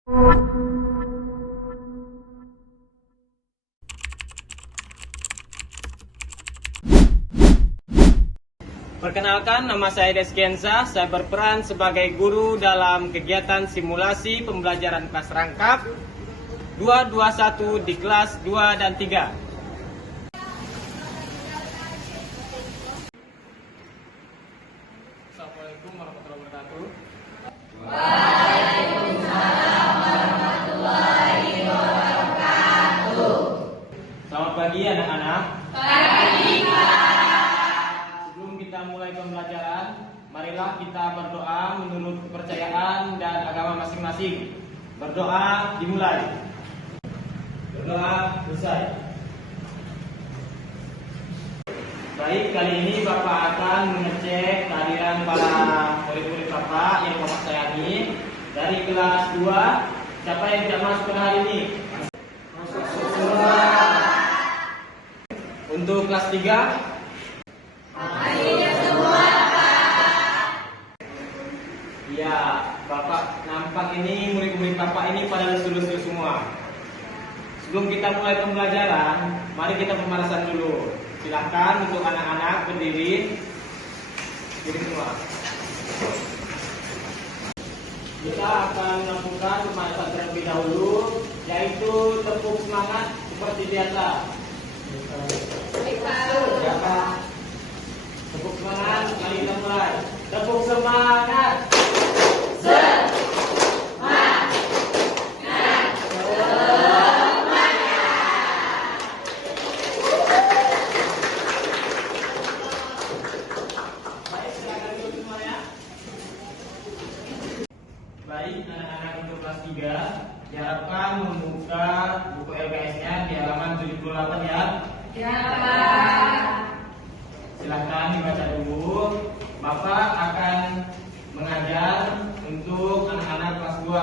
Perkenalkan, nama saya Deskenza. Saya berperan sebagai guru dalam kegiatan simulasi pembelajaran kelas rangkap 221 di kelas 2 dan 3. Assalamualaikum warahmatullahi wabarakatuh. Waalaikumsalam warahmatullahi wabarakatuh. Selamat pagi anak-anak. Pagi, Pak. Sebelum kita mulai pembelajaran, marilah kita berdoa menurut kepercayaan dan agama masing-masing. Berdoa dimulai. Berdoa selesai. Baik, kali ini Bapak akan mengecek kehadiran para murid-murid Bapak yang Bapak sayangi dari kelas 2. Siapa yang tidak masuk hari ini? Masuk semua. Untuk kelas 3? Masuk semua, Pak. Ya, Bapak nampak ini murid-murid Bapak ini pada lusuh-lusuh semua. Sebelum kita mulai pembelajaran, mari kita pemanasan dulu. Silahkan untuk anak-anak berdiri. Berdiri semua. Kita akan melakukan pemanasan terlebih dahulu, yaitu tepuk semangat seperti biasa. Ya, Pak. Tepuk semangat, mari kita mulai. Tepuk semangat. Baik, anak-anak untuk kelas 3 diharapkan membuka buku LKS-nya di halaman 78 ya. Ya, Pak. Silahkan dibaca dulu. Bapak akan mengajar untuk anak-anak kelas 2.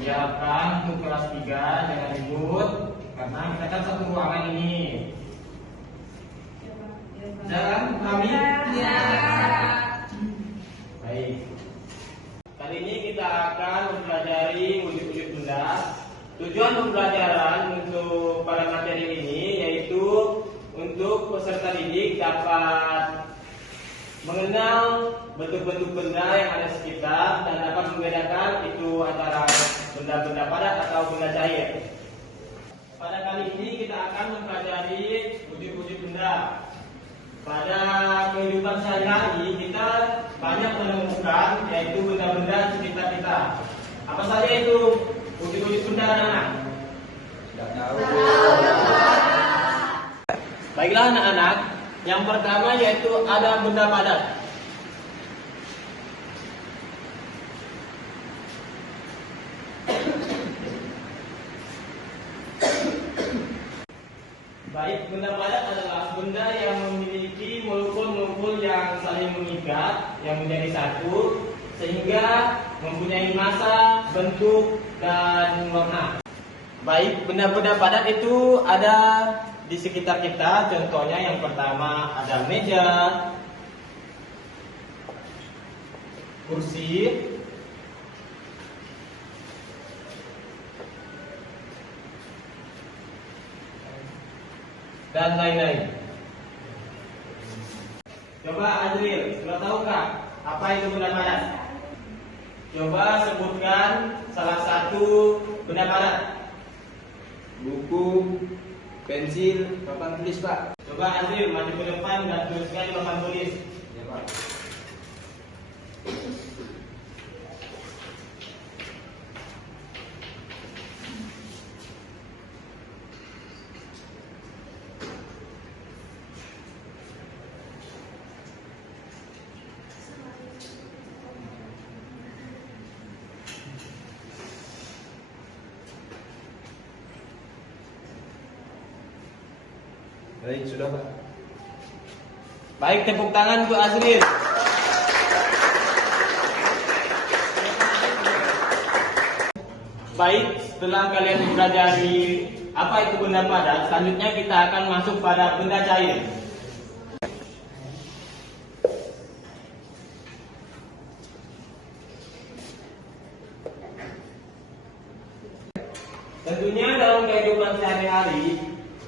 Diharapkan untuk kelas 3 jangan ribut karena kita kan satu ruangan ini. Jangan kami. Ya. Baik. Kali ini kita akan mempelajari wujud-wujud benda. Tujuan pembelajaran untuk pada materi ini yaitu untuk peserta didik dapat mengenal bentuk-bentuk benda yang ada di sekitar dan dapat membedakan itu antara benda-benda padat atau benda cair. Pada kali ini kita akan mempelajari wujud-wujud benda. Pada kehidupan sehari-hari kita banyak menemukan yaitu benda-benda di sekitar kita. Apa saja itu wujud-wujud benda anak-anak? Tidak tahu. Baiklah anak-anak, yang pertama yaitu ada benda padat. Baik, benda padat adalah benda yang memiliki molekul-molekul yang saling mengikat, yang menjadi satu, sehingga mempunyai massa, bentuk, dan warna. Baik, benda-benda padat itu ada di sekitar kita. Contohnya yang pertama ada meja, kursi, dan lain-lain. Coba Azril, sudah tahukah apa itu benda padat? Coba sebutkan salah satu benda padat. Buku, pensil, papan tulis, Pak. Coba Azril maju ke depan dan tuliskan di papan tulis. Ya, Pak. Baik, sudah, Pak. Baik, tepuk tangan untuk Azril. Baik, setelah kalian mempelajari apa itu benda padat, selanjutnya kita akan masuk pada benda cair. Tentunya dalam kehidupan sehari-hari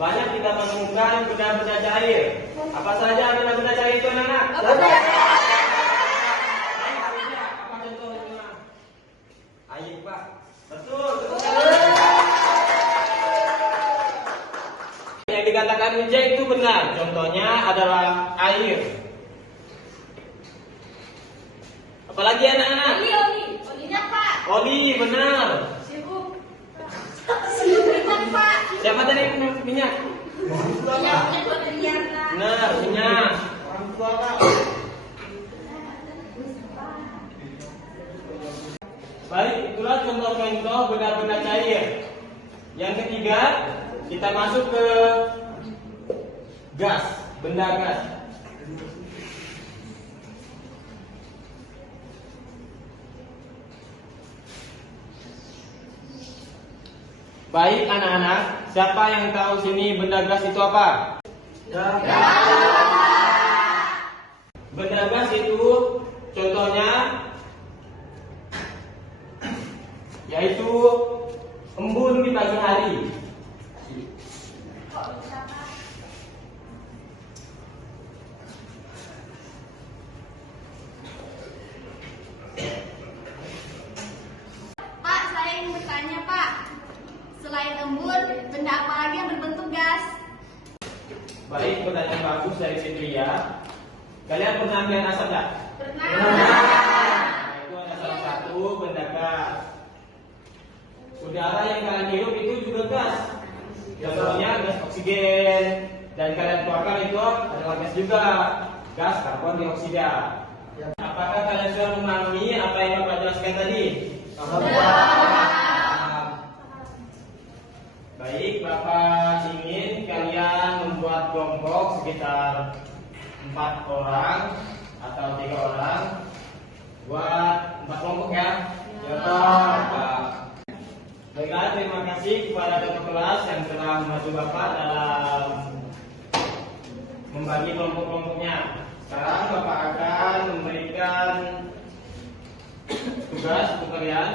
banyak kita menemukan benda-benda cair. Apa saja benda-benda cair itu, anak-anak? Apa contohnya? Air, Pak. Betul. Yang dikatakan Wijaya itu benar. Contohnya adalah air. Apalagi anak-anak? Olinya Pak. Oli, benar. Sibuk. Sibuk Pak. Siapa tadi minyak? Minyaknya buat minyak. Benar, minyak. Orang tua, Pak. Baik, itulah contoh-contoh benda-benda cair. Yang ketiga, kita masuk ke gas, benda gas. Baik anak-anak, siapa yang tahu sini benda gas itu apa? Benda gas itu contohnya yaitu embun di pagi hari. Pak, saya ingin bertanya Pak. Selain embun, benda apa lagi yang berbentuk gas? Baik, pertanyaan bagus dari Fitria. Kalian pernah melihat asap tak? Pernah. Nah, itu ada salah satu benda gas. Udara yang kalian hirup itu juga gas. Contohnya gas oksigen. Dan kalian keluarkan itu adalah gas juga, gas karbon dioksida. Apakah kalian sudah memahami apa yang Bapak jelaskan tadi? Baik, Bapak ingin kalian membuat kelompok sekitar 4 orang atau 3 orang. Buat 4 kelompok ya. Ya Pak. Baiklah, terima kasih kepada kakak kelas yang telah membantu Bapak dalam membagi kelompok-kelompoknya. Sekarang Bapak akan memberikan tugas untuk kalian.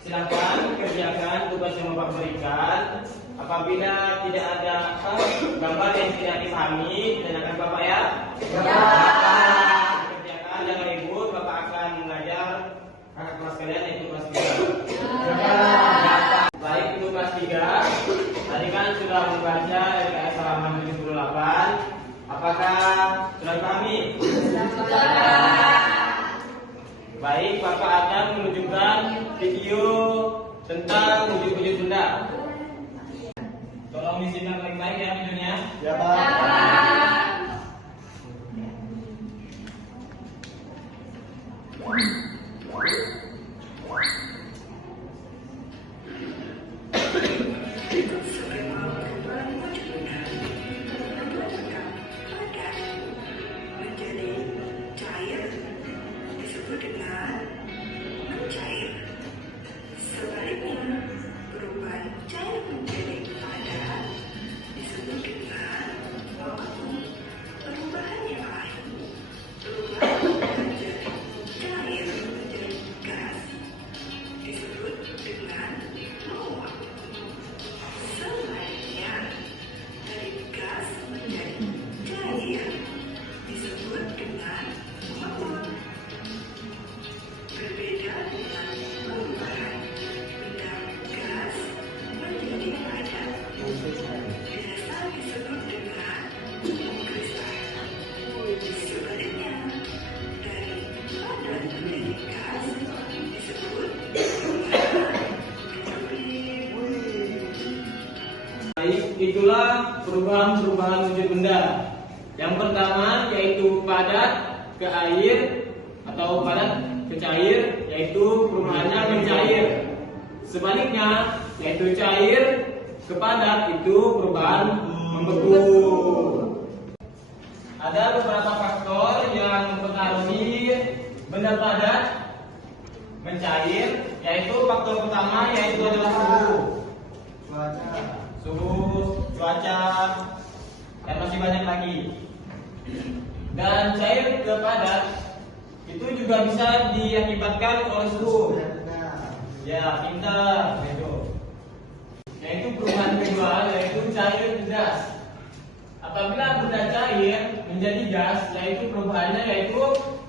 Silakan kerjakan tugas yang Bapak berikan. Apabila tidak ada gambar yang tidak dipahami, tanyakan Bapak ya. Kerjakan, jangan ribut. Bapak akan mengajar kakak kelas kalian yaitu kelas 3. Baik, itu kelas 3. Tadi kan sudah membaca LKS halaman 78. Apakah sudah dipahami? Baik, Bapak akan menunjukkan video tentang wujud-wujud benda. Tolong disimak baik-baik ya videonya. Ya, Pak. Menjadi cair disebut dengan mencair. Sebaliknya, perubahan cair menjadi padat disebut dengan menguap. Perubahan yang lain, perubahan menjadi cair menjadi gas disebut dengan menguap. Sebaliknya, dari gas menjadi cair disebut dengan menguap. Berbeda dengan perubahan benda gas menjadi padat, biasa disebut dengan mengkristal. Sebaliknya, dari padat menjadi gas disebut dengan Baik, itulah perubahan-perubahan wujud benda. Yang pertama yaitu padat ke air atau padat ke cair, yaitu perubahannya mencair. Sebaliknya yaitu cair ke padat, itu perubahan membeku. Ada beberapa faktor yang mempengaruhi benda padat mencair, yaitu faktor pertama yaitu adalah suhu, cuaca, dan masih banyak lagi. Dan cair ke padat itu juga bisa diakibatkan oleh suhu. Ya, pintar itu. Yaitu perubahan kedua yaitu cair ke gas. Apabila benda cair menjadi gas, yaitu perubahannya yaitu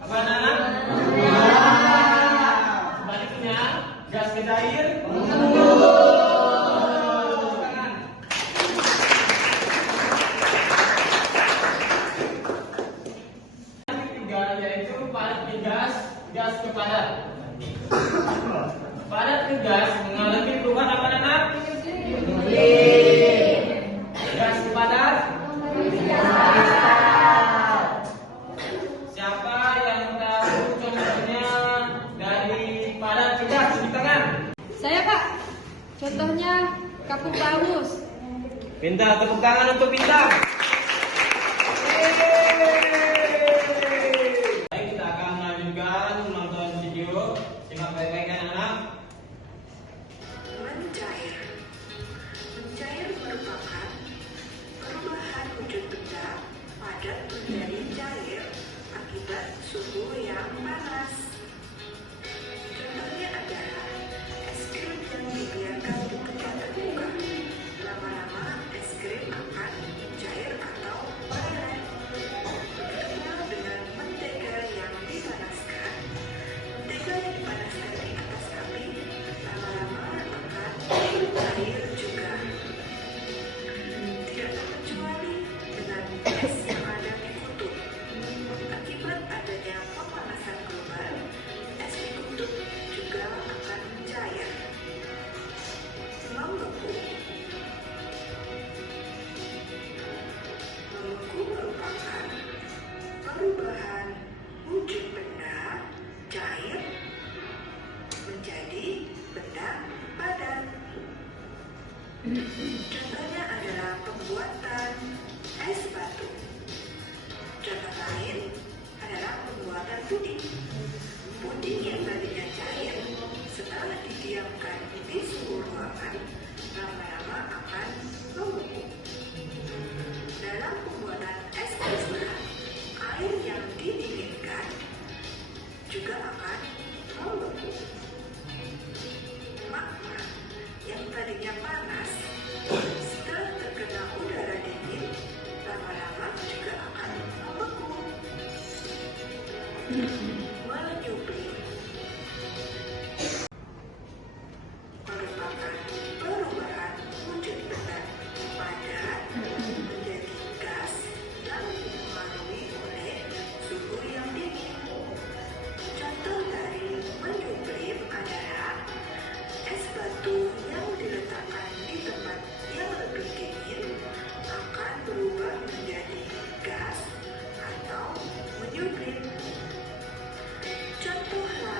apa anak-anak? Sebaliknya, gas ke cair. Ketiga yaitu padat ke gas, gas ke padat. Padat ke gas mengalami perubahan apa anak? Gas ke padat. Siapa yang tahu contohnya dari padat ke gas? Cuci tangan. Saya Pak, contohnya kapur paus. Pintar, tepuk tangan untuk Bintang. Baik, kita akan melanjutkan menonton video. Simak baik-baik anak-anak. Mencair. Mencair merupakan perubahan wujud benda padat menjadi cair akibat suhu yang panas. Contohnya adalah es krim yang dibiarkan di tempat terbuka. Lama-lama es krim akan cair atau padat. Begitu dengan mentega yang dipanaskan. Mentega yang dipanaskan di atas api lama-lama akan cair juga. Tidak terkecuali dengan es yang ada di kutub. Akibat adanya pemanasan global, es di kutub juga akan mencair. Membeku. Membeku merupakan perubahan wujud benda cair menjadi benda padat. Contohnya adalah pembuatan es batu. Contoh lain adalah pembuatan puding. Puding yang tadinya cair setelah didiamkan di suhu ruangan lama-lama akan membeku. Dalam pembuatan es krim, air yang didinginkan juga akan membeku. Magma yang tadinya panas setelah terkena udara dingin lama-lama juga akan membeku. Menyuplik merupakan perubahan wujud benda padat menjadi gas yang dipengaruhi oleh suhu yang dingin. Contoh dari menyuplik adalah es batu yang diletakkan di tempat yang lebih dingin akan berubah menjadi gas atau menyuplik. Contoh lain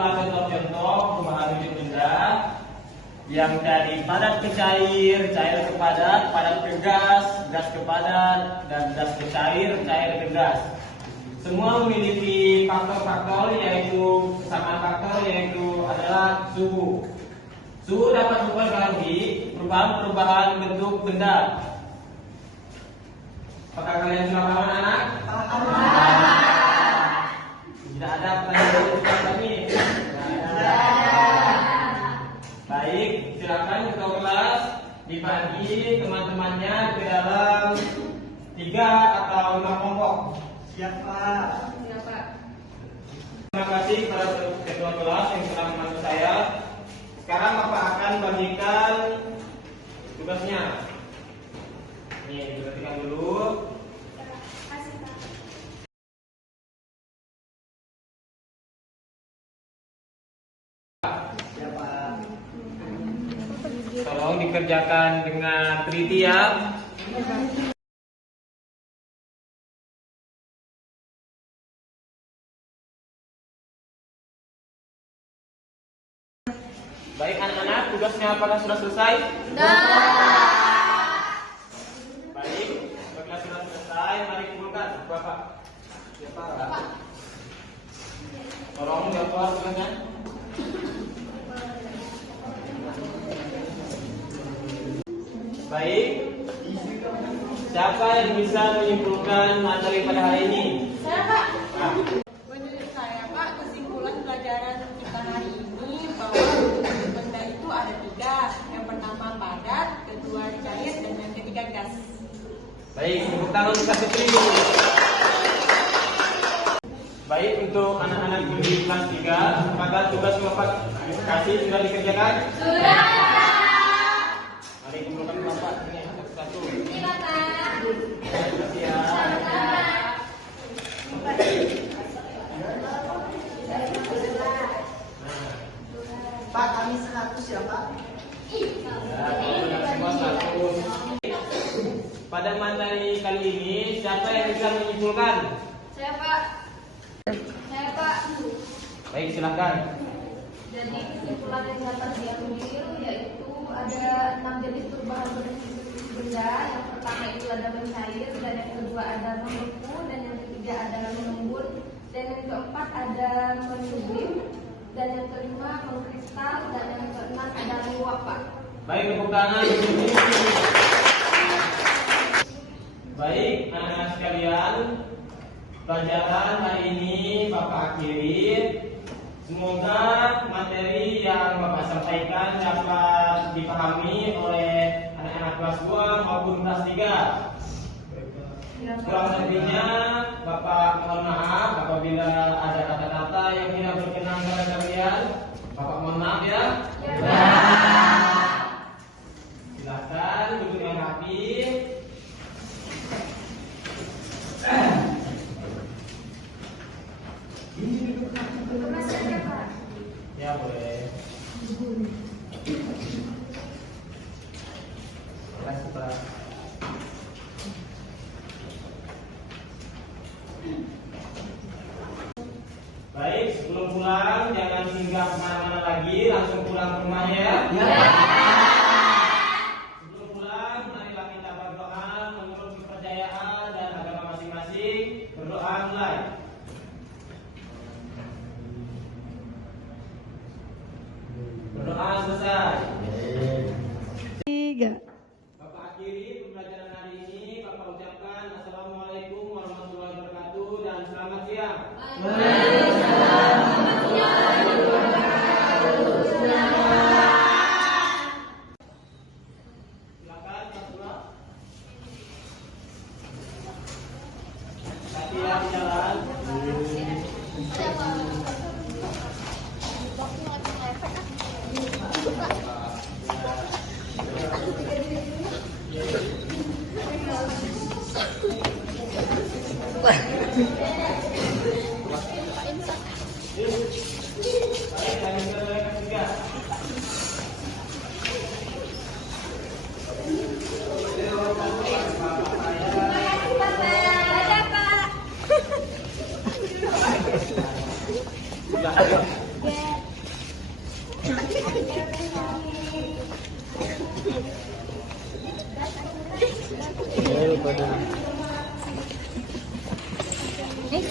sejumlah contoh-contoh perubahan wujud benda yang dari padat ke cair, cair ke padat, padat ke gas, gas ke padat, dan gas ke cair, cair ke gas. Semua memiliki faktor-faktor yaitu kesamaan faktor yaitu adalah suhu. Suhu dapat mempengaruhi perubahan bentuk benda. Apakah kalian sudah paham anak? Tidak ada pertanyaan kami. Baik, silakan untuk kelas dibagi teman-temannya ke dalam 3 atau 5 kelompok. Siapa? Terima kasih kepada ketua kelas yang telah membantu saya. Sekarang Bapak akan bagikan tugasnya. Nih, diperhatikan dulu. Tolong dikerjakan dengan teliti ya. Baik anak-anak, tugasnya apakah sudah selesai? Baik, apabila sudah selesai, mari kumpulkan Bapak. Bapak. Tolong jawab tugasnya. Baik, siapa yang bisa menyimpulkan materi pada hari ini? Saya, Pak. Nah, Menurut saya, Pak, kesimpulan pelajaran kita hari ini bahwa benda itu ada 3. Yang pertama padat, kedua cair, dan yang ketiga gas. baik, tepuk tangan untuk Kak Fitri. Baik, untuk anak-anak di kelas 3, apakah tugas Bapak kasih sudah dikerjakan? Sudah. Mari kumpulkan Bapak ini satu-satu. Ini, Bapak. Terima kasih ya. Pak, kami 100 ya Pak. Semua satu. Pada materi kali ini, siapa yang bisa menyimpulkan? Saya, Pak. Saya, Pak. Baik, silakan. Jadi kesimpulan yang dapat diambil yaitu ada 6 jenis perubahan benda. Yang pertama itu ada mencair, dan yang kedua ada membeku, dan yang ketiga ada mengembun, dan yang keempat ada mensublim, dan yang kelima mengkristal, dan yang keenam ada menguap, Pak. Baik, tepuk tangan. Baik, anak-anak sekalian, pelajaran hari ini Bapak akhiri. Semoga materi yang Bapak sampaikan dapat dipahami oleh anak-anak kelas 2 maupun kelas 3. Kurang lebihnya Bapak mohon maaf apabila ada kata-kata yang tidak berkenan pada kalian. Bapak mohon maaf ya. Silakan duduk yang rapi. Ya boleh. Terima kasih Pak. Baik, sebelum pulang jangan singgah kemana-mana lagi, langsung pulang ke rumahnya ya. Sebelum pulang, marilah kita berdoa menurut kepercayaan dan agama masing-masing. Berdoa mulai. Berdoa selesai. 3. Bapak akhiri pembelajaran hari ini. Bapak ucapkan Assalamualaikum warahmatullahi wabarakatuh dan selamat siang. Silakan Pak Tua. Latihan jalan. Baik, lanjutkan oleh ketiga. Terima kasih, Pak. daripada Eh?